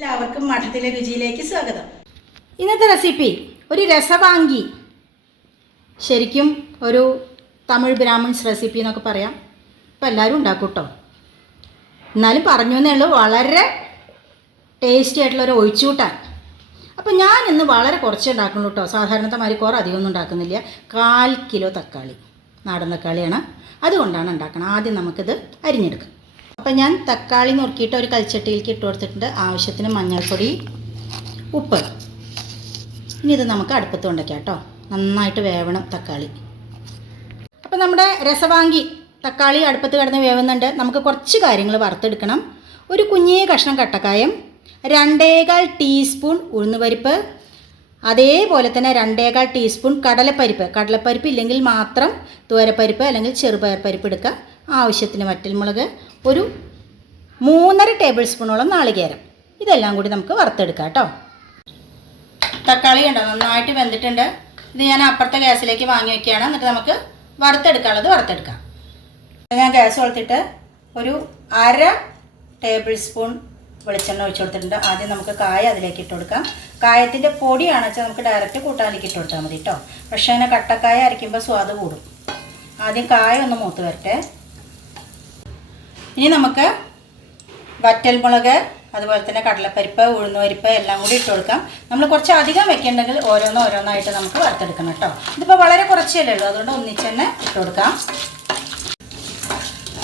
എല്ലാവർക്കും മഠത്തിലെ രുചിയിലേക്ക് സ്വാഗതം. ഇന്നത്തെ റെസിപ്പി ഒരു രസവാങ്കി, ശരിക്കും ഒരു തമിഴ് ബ്രാഹ്മിൺസ് റെസിപ്പി എന്നൊക്കെ പറയാം. ഇപ്പം എല്ലാവരും ഉണ്ടാക്കും കേട്ടോ. എന്നാലും പറഞ്ഞു എന്നേ ഉള്ളൂ, വളരെ ടേസ്റ്റി ആയിട്ടുള്ളൊരു ഒഴിച്ചുകൂട്ടാൻ. അപ്പോൾ ഞാൻ ഇന്ന് വളരെ കുറച്ച് ഉണ്ടാക്കുള്ളൂ കേട്ടോ. സാധാരണത്തെ മാതിരി കുറേ അധികമൊന്നും ഉണ്ടാക്കുന്നില്ല. 1/4 കിലോ തക്കാളി, നാടൻ തക്കാളിയാണ്, അതുകൊണ്ടാണ് ഉണ്ടാക്കണം. ആദ്യം നമുക്കിത് അരിഞ്ഞെടുക്കാം. അപ്പോൾ ഞാൻ തക്കാളി നുറുക്കിയിട്ട് ഒരു കൽച്ചട്ടിയിലേക്ക് ഇട്ട് കൊടുത്തിട്ടുണ്ട്. ആവശ്യത്തിന് മഞ്ഞൾപ്പൊടി, ഉപ്പ്. ഇനി ഇത് നമുക്ക് അടുപ്പത്ത് കൊണ്ടേക്കാം കേട്ടോ. നന്നായിട്ട് വേവണം തക്കാളി. അപ്പോൾ നമ്മുടെ രസവാങ്കി തക്കാളി അടുപ്പത്ത് കിടന്ന് വേവുന്നുണ്ട്. നമുക്ക് കുറച്ച് കാര്യങ്ങൾ വറുത്തെടുക്കണം. ഒരു കുഞ്ഞേ കഷ്ണം കട്ടക്കായം, 2.25 ടീസ്പൂൺ ഉഴുന്നുപരിപ്പ്, അതേപോലെ തന്നെ 2.25 ടീസ്പൂൺ കടലപ്പരിപ്പ് ഇല്ലെങ്കിൽ മാത്രം തുവരപ്പരിപ്പ് അല്ലെങ്കിൽ ചെറുപയർ പരിപ്പ് എടുക്കുക. ആവശ്യത്തിന് വറ്റൽമുളക്, ഒരു 3.5 ടേബിൾ സ്പൂണോളം നാളികേരം. ഇതെല്ലാം കൂടി നമുക്ക് വറുത്തെടുക്കാം കേട്ടോ. തക്കാളി ഉണ്ടോ നന്നായിട്ട് വെന്തിട്ടുണ്ട്. ഇത് ഞാൻ അപ്പുറത്തെ ഗ്യാസിലേക്ക് വാങ്ങി വയ്ക്കുകയാണ്. എന്നിട്ട് നമുക്ക് വറുത്തെടുക്കാനുള്ളത് വറുത്തെടുക്കാം. ഞാൻ ഗ്യാസ് കൊടുത്തിട്ട് ഒരു 1/2 ടേബിൾ സ്പൂൺ വെളിച്ചെണ്ണ ഒഴിച്ചു കൊടുത്തിട്ടുണ്ട്. ആദ്യം നമുക്ക് കായ അതിലേക്ക് ഇട്ട് കൊടുക്കാം. കായത്തിൻ്റെ പൊടിയാണെന്ന് വെച്ചാൽ നമുക്ക് ഡയറക്റ്റ് കൂട്ടാനിലേക്ക് ഇട്ട് കൊടുത്താൽ മതി കേട്ടോ. പക്ഷേ അങ്ങനെ കട്ടക്കായ അരയ്ക്കുമ്പോൾ സ്വാദ് കൂടും. ആദ്യം കായ ഒന്ന് മൂത്ത് വരട്ടെ. ഇനി നമുക്ക് വറ്റൽമുളക്, അതുപോലെ തന്നെ കടലപ്പരിപ്പ്, ഉഴുന്നുപരിപ്പ് എല്ലാം കൂടി ഇട്ട് കൊടുക്കാം. നമ്മൾ കുറച്ച് അധികം വെക്കേണ്ടെങ്കിൽ ഓരോന്നായിട്ട് നമുക്ക് വറുത്തെടുക്കണം കേട്ടോ. ഇതിപ്പോൾ വളരെ കുറച്ചല്ലേ ഉള്ളൂ, അതുകൊണ്ട് ഒന്നിച്ച് തന്നെ ഇട്ട് കൊടുക്കാം.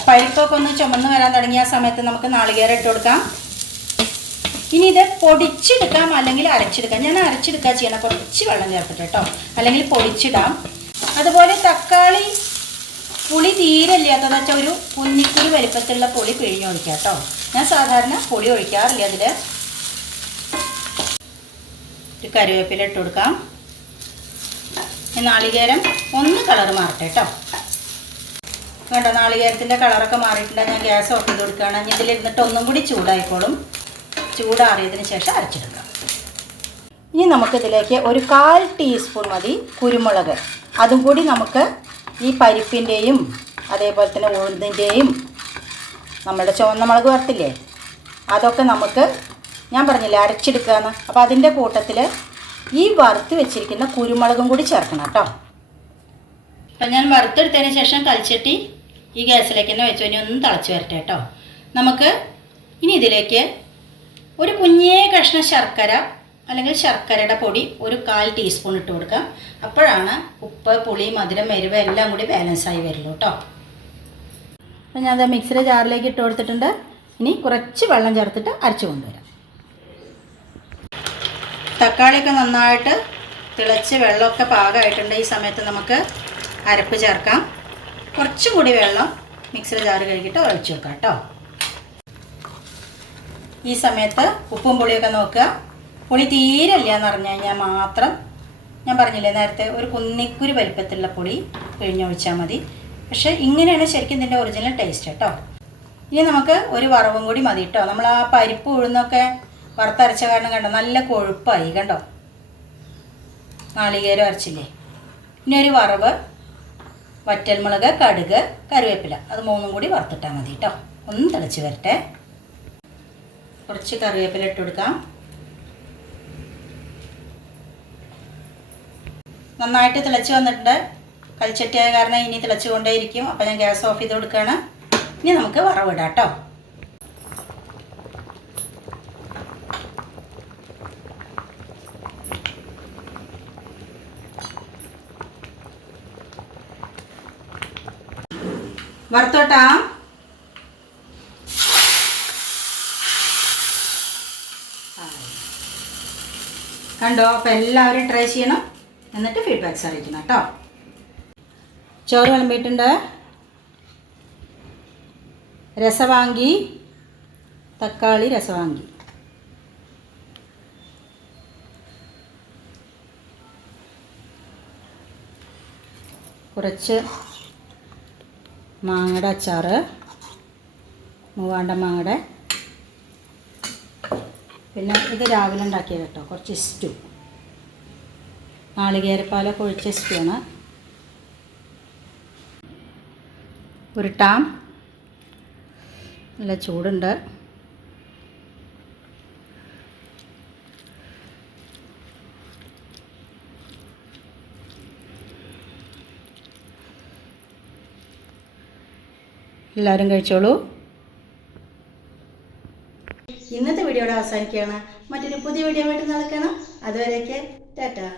പരിപ്പൊക്കെ ഒന്ന് ചുമന്ന് വരാൻ തുടങ്ങിയ സമയത്ത് നമുക്ക് നാളികേരം ഇട്ട് കൊടുക്കാം. ഇനി ഇത് പൊടിച്ചെടുക്കാം അല്ലെങ്കിൽ അരച്ചെടുക്കാം. ഞാൻ അരച്ചെടുക്കുക ചെയ്യണം, കുറച്ച് വെള്ളം ചേർത്തിട്ട് കേട്ടോ, അല്ലെങ്കിൽ പൊടിച്ചിടാം. അതുപോലെ തക്കാളി പുളി തീരെ ഇല്ലാത്തതെന്ന് വെച്ചാൽ ഒരു കുഞ്ഞിക്കുരു വലിപ്പത്തിലുള്ള പുളി പിഴിഞ്ഞൊഴിക്കാം കേട്ടോ. ഞാൻ സാധാരണ പുളി ഒഴിക്കാറില്ല. അതിൽ ഒരു കറിവേപ്പില ഇട്ട് കൊടുക്കാം. നാളികേരം ഒന്ന് കളർ മാറട്ടെ കേട്ടോ. വേണ്ട, നാളികേരത്തിൻ്റെ കളറൊക്കെ മാറിയിട്ടുണ്ട്. ഞാൻ ഗ്യാസ് ഓഫ് ചെയ്ത് കൊടുക്കുകയാണ്. ഇനി ഇതിലിരുന്നിട്ട് ഒന്നും കൂടി ചൂടായിക്കോളും. ചൂടാറിയതിന് ശേഷം അരച്ചെടുക്കാം. ഇനി നമുക്കിതിലേക്ക് ഒരു 1/4 ടീസ്പൂൺ മതി കുരുമുളക്. അതും കൂടി നമുക്ക് ഈ പരിപ്പിൻ്റെയും അതേപോലെ തന്നെ ഉഴുന്നിൻ്റെയും നമ്മുടെ ചുവന്ന മുളക് വറുത്തില്ലേ, അതൊക്കെ നമുക്ക്, ഞാൻ പറഞ്ഞില്ലേ അരച്ചെടുക്കുകയെന്ന്, അപ്പോൾ അതിൻ്റെ കൂട്ടത്തിൽ ഈ വറുത്ത് വെച്ചിരിക്കുന്ന കുരുമുളകും കൂടി ചേർക്കണം കേട്ടോ. അപ്പം ഞാൻ വറുത്തെടുത്തതിന് ശേഷം കൽച്ചട്ടി ഈ ഗ്യാസിലേക്ക് തന്നെ വെച്ചു. ഇനി ഒന്ന് തിളച്ച് വരട്ടെ കേട്ടോ. നമുക്ക് ഇനി ഇതിലേക്ക് ഒരു കുഞ്ഞേ കഷ്ണം ശർക്കര അല്ലെങ്കിൽ ശർക്കരയുടെ പൊടി ഒരു 1/4 ടീസ്പൂൺ ഇട്ട് കൊടുക്കാം. അപ്പോഴാണ് ഉപ്പ്, പുളി, മധുരം, എരിവ് എല്ലാം കൂടി ബാലൻസായി വരുള്ളൂ കേട്ടോ. അപ്പോൾ ഞാൻ അത് മിക്സിയുടെ ജാറിലേക്ക് ഇട്ട് കൊടുത്തിട്ടുണ്ട്. ഇനി കുറച്ച് വെള്ളം ചേർത്തിട്ട് അരച്ച് കൊണ്ടുവരാം. തക്കാളിയൊക്കെ നന്നായിട്ട് തിളച്ച് വെള്ളമൊക്കെ പാകമായിട്ടുണ്ട്. ഈ സമയത്ത് നമുക്ക് അരപ്പ് ചേർക്കാം. കുറച്ചും കൂടി വെള്ളം മിക്സിയുടെ ജാറ് കഴുകിയിട്ട് ഒഴിച്ച് വെക്കാം കേട്ടോ. ഈ സമയത്ത് ഉപ്പും പുളിയൊക്കെ നോക്കുക. പുളി തീരെ ഇല്ല എന്ന് പറഞ്ഞു കഴിഞ്ഞാൽ മാത്രം, ഞാൻ പറഞ്ഞില്ലേ നേരത്തെ, ഒരു കുന്നിക്കുരു വലിപ്പത്തിലുള്ള പുളി പിഴിഞ്ഞൊഴിച്ചാൽ മതി. പക്ഷേ ഇങ്ങനെയാണ് ശരിക്കും ഇതിൻ്റെ ഒറിജിനൽ ടേസ്റ്റ് കേട്ടോ. ഇനി നമുക്ക് ഒരു വറവും കൂടി മതി കേട്ടോ. നമ്മൾ ആ പരിപ്പ് ഉഴുന്നൊക്കെ വറുത്തരച്ച കാരണം കണ്ടോ നല്ല കൊഴുപ്പായി കണ്ടോ. നാളികേരം അരച്ചില്ലേ. ഇനി ഒരു വറവ്, വറ്റൽമുളക്, കടുക്, കറിവേപ്പില, അത് 3ഉം കൂടി വറുത്തിട്ടാൽ മതി കേട്ടോ. ഒന്ന് തിളച്ച് വരട്ടെ. കുറച്ച് കറിവേപ്പില ഇട്ട് കൊടുക്കാം. നന്നായിട്ട് തിളച്ച് വന്നിട്ടുണ്ട്. കൽച്ചട്ടിയായ കാരണം ഇനി തിളച്ച് കൊണ്ടേയിരിക്കും. അപ്പോൾ ഞാൻ ഗ്യാസ് ഓഫ് ചെയ്ത് കൊടുക്കുകയാണ്. ഇനി നമുക്ക് വറവിടാം കേട്ടോ. വറുത്തോട്ടാ. കണ്ടോ. അപ്പോൾ എല്ലാവരും ട്രൈ ചെയ്യണം, എന്നിട്ട് ഫീഡ്ബാക്ക്സ് അറിയിക്കണം കേട്ടോ. ചോറ് വിളമ്പിയിട്ടുണ്ട്. രസവാങ്കി, തക്കാളി രസവാങ്കി. കുറച്ച് മാങ്ങയുടെ അച്ചാറ്, മൂവാണ്ടൻ മാങ്ങയുടെ. പിന്നെ ഇത് രാവിലെ ഉണ്ടാക്കിയത് കേട്ടോ. കുറച്ച് സ്റ്റൂ, നാളികേരപ്പാലൊക്കെ ഒഴിച്ച സ്റ്റൂ ആണ്. ഉരുട്ടാം, നല്ല ചൂടുണ്ട്. എല്ലാവരും കഴിച്ചോളൂ. ഇന്നത്തെ വീഡിയോയുടെ അവസാനിക്കുകയാണ്. മറ്റൊരു പുതിയ വീഡിയോ ആയിട്ട് നടക്കണം. അതുവരെയൊക്കെ ടാറ്റാ.